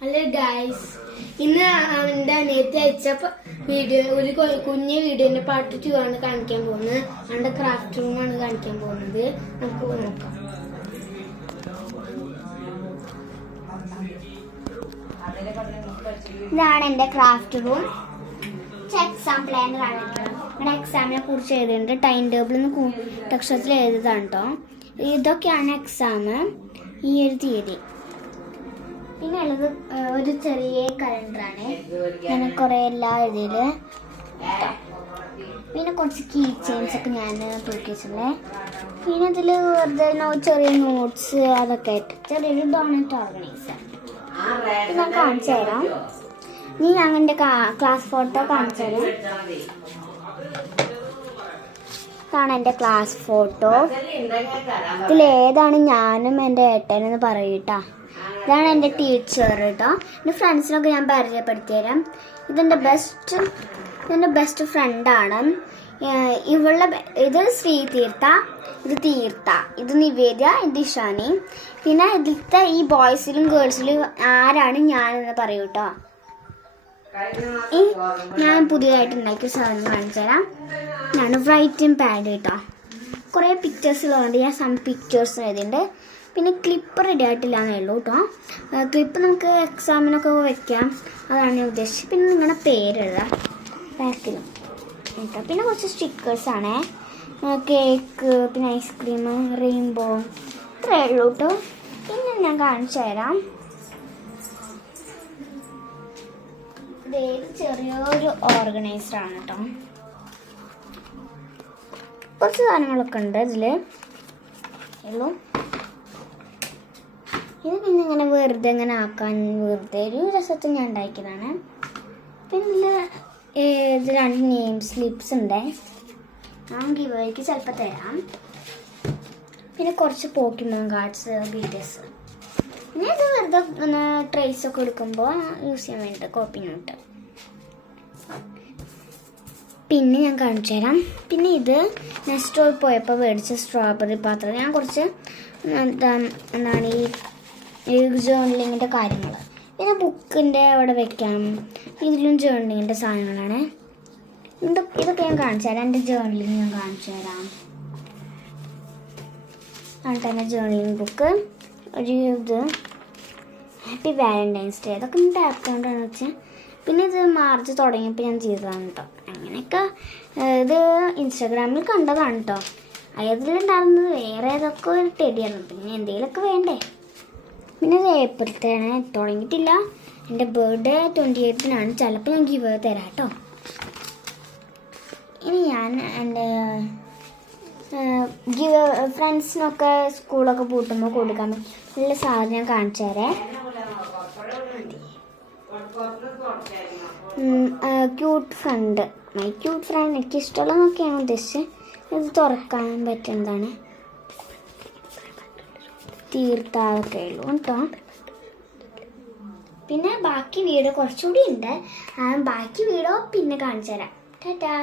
Hello guys, ഇന്ന് എൻ്റെ അനിയത്തി അയച്ച വീഡിയോ, ഒരു കുഞ്ഞു വീഡിയോന്റെ പാർട്ട് 2 ആണ് കാണിക്കാൻ പോകുന്നത്. അവന്റെ ക്രാഫ്റ്റ് റൂമാണ് കാണിക്കാൻ പോകുന്നത്. നമുക്ക് നോക്കാം. ഇതാണ് എൻ്റെ ക്രാഫ്റ്റ് റൂം. എക്സാം പ്ലാനർ ആണ്. ഇവിടെ എക്സാമിനെ കുറിച്ച് എഴുതിയിട്ടുണ്ട്. ടൈം ടേബിൾ അക്ഷരത്തിൽ എഴുതിയതാണ് കേട്ടോ. ഇതൊക്കെയാണ് എക്സാം, ഈ ഒരു തീയതി. പിന്നെ ഉള്ളത് ഒരു ചെറിയ കലണ്ടറാണ്. അങ്ങനെ കുറെ എല്ലാ ഇതില് പിന്നെ കുറച്ച് കീ ചെയിൻസ് ഒക്കെ ഞാൻ തൂക്കി വെച്ചിട്ടുള്ളത്. പിന്നെ ഇതിൽ വെറുതെ ചെറിയ നോട്ട്സ് അതൊക്കെ ആയിട്ട് ചെറിയൊരു ഡോണറ്റ് ഓർഗനൈസർ. ഞാൻ കാണിച്ചു തരാം. നീ ഞങ്ങളുടെ ക്ലാസ് ഫോട്ടോ കാണിച്ചു തരാം. ഇതാണ് എൻ്റെ ക്ലാസ് ഫോട്ടോ. ഇതിലേതാണ് ഞാനും എൻ്റെ ഏട്ടനെന്ന് പറയൂട്ടാ. ഇതാണ് എൻ്റെ ടീച്ചർ കേട്ടോ. എൻ്റെ ഫ്രണ്ട്സിനൊക്കെ ഞാൻ പരിചയപ്പെടുത്തി തരാം. ഇതെൻ്റെ ബെസ്റ്റ് ഫ്രണ്ടാണ്. ഇത് ശ്രീതീർത്ഥ, ഇത് തീർത്ഥ, ഇത് നിവേദ്യ, ഇത് ഇഷാനി. പിന്നെ ഇതിലത്തെ ഈ ബോയ്സിലും ഗേൾസിലും ആരാണ് ഞാനെന്ന് പറയൂട്ടോ. ഞാൻ പുതിയതായിട്ട് ഉണ്ടാക്കിയ സാധനം കാണിച്ചു തരാം. ഞാൻ റൈറ്റിംഗ് പാഡ് കേട്ടോ. കുറേ പിക്ചേഴ്സ് ഉള്ളതുകൊണ്ട് ഞാൻ സം പിക്ചേഴ്സ് എഴുതിയിട്ടുണ്ട്. പിന്നെ ക്ലിപ്പ് റെഡി ആയിട്ടില്ലാന്നേ ഉള്ളൂ കേട്ടോ. ക്ലിപ്പ് നമുക്ക് എക്സാമിനൊക്കെ വെക്കാം, അതാണ് ഞാൻ ഉദ്ദേശിച്ചത്. പിന്നെ നിങ്ങളുടെ പേരെഴുതാം ബാക്കിലും കേട്ടോ. പിന്നെ കുറച്ച് സ്റ്റിക്കേഴ്സാണേ, കേക്ക്, പിന്നെ ഐസ്ക്രീം, റെയിൻബോ, ഇത്രയേ ഉള്ളൂ കേട്ടോ. പിന്നെ ഞാൻ കാണിച്ചു തരാം. ഇതേത് ചെറിയൊരു ഓർഗനൈസറാണ് കേട്ടോ. കുറച്ച് സാധനങ്ങളൊക്കെ ഉണ്ട് ഇതിൽ ഉള്ളൂ. ഇത് പിന്നെ ഇങ്ങനെ വെറുതെ ഇങ്ങനെ ആക്കാൻ വെറുതെ ഒരു രസത്തിൽ ഞാൻ ഉണ്ടാക്കിയതാണ്. പിന്നെ ഇത് 2 നെയിം സ്ലിപ്സ് ഉണ്ട്. ഞാൻ ഗിവയ്ക്ക് ചിലപ്പോൾ തരാം. പിന്നെ കുറച്ച് പോക്കിമോൺ കാർഡ്സ്, ബീറ്റേഴ്സ്. പിന്നെ ഇത് വെറുതെ ഒന്ന് ട്രേസ് ഒക്കെ എടുക്കുമ്പോൾ യൂസ് ചെയ്യാൻ വേണ്ടിയിട്ട് കോപ്പി നോട്ട്. പിന്നെ ഞാൻ കാണിച്ചു തരാം. പിന്നെ ഇത് ഞാൻ സ്റ്റോറിൽ പോയപ്പോൾ മേടിച്ച സ്ട്രോബെറി പാത്രം. ഞാൻ കുറച്ച് എന്താണ് ഈ ജേർണലിങ്ങിൻ്റെ കാര്യങ്ങൾ. പിന്നെ ബുക്കിൻ്റെ അവിടെ വെക്കാം. ഇതിലും ജേർണലിങ്ങിൻ്റെ സാധനങ്ങളാണ്. ഇതൊക്കെ ഞാൻ കാണിച്ചു തരാം. എൻ്റെ ജേർണലിങ് ഞാൻ കാണിച്ചു തരാം. എന്നിട്ട് തന്നെ ജേർണലിങ് ബുക്ക്, ഒരു ഇത് ഹാപ്പി വാലന്റൈൻസ് ഡേ, അതൊക്കെ എൻ്റെ അക്കൗണ്ടാണ് വെച്ചാൽ. പിന്നെ ഇത് മാർച്ച് തുടങ്ങിയപ്പോൾ ഞാൻ ചെയ്തതാണ് കേട്ടോ. അങ്ങനെയൊക്കെ ഇത് ഇൻസ്റ്റാഗ്രാമിൽ കണ്ടതാണ് കേട്ടോ. അതിലുണ്ടായിരുന്നത് വേറെ ഏതൊക്കെ ഒരു ടെഡിയാണ്. പിന്നെ എന്തെങ്കിലുമൊക്കെ വേണ്ടേ. പിന്നെ ഇത് ഏപ്രിലത്തെയാണ്, തുടങ്ങിയിട്ടില്ല. എൻ്റെ ബർത്ത്ഡേ 28-നാണ്. ചിലപ്പോൾ ഞാൻ ഗിവ് തരാം കേട്ടോ. ഇനി ഞാൻ എൻ്റെ ഫ്രണ്ട്സിനൊക്കെ സ്കൂളൊക്കെ പൂട്ടുമ്പോൾ കൊടുക്കാൻ നല്ല സാധനം ഞാൻ കാണിച്ചു തരാം. Cute friend, my cute friend, എനിക്ക് ഇഷ്ടമുള്ളതൊക്കെയാണ് ഉദ്ദേശിച്ചത്. ഇത് തുറക്കാൻ പറ്റുന്നതാണ്. തീർത്തൊക്കെ ഉള്ളൂ കേട്ടോ. പിന്നെ ബാക്കി വീഡിയോ കുറച്ചുകൂടി ഉണ്ട്. ബാക്കി വീഡിയോ പിന്നെ കാണിച്ചു തരാം. ടാറ്റാ.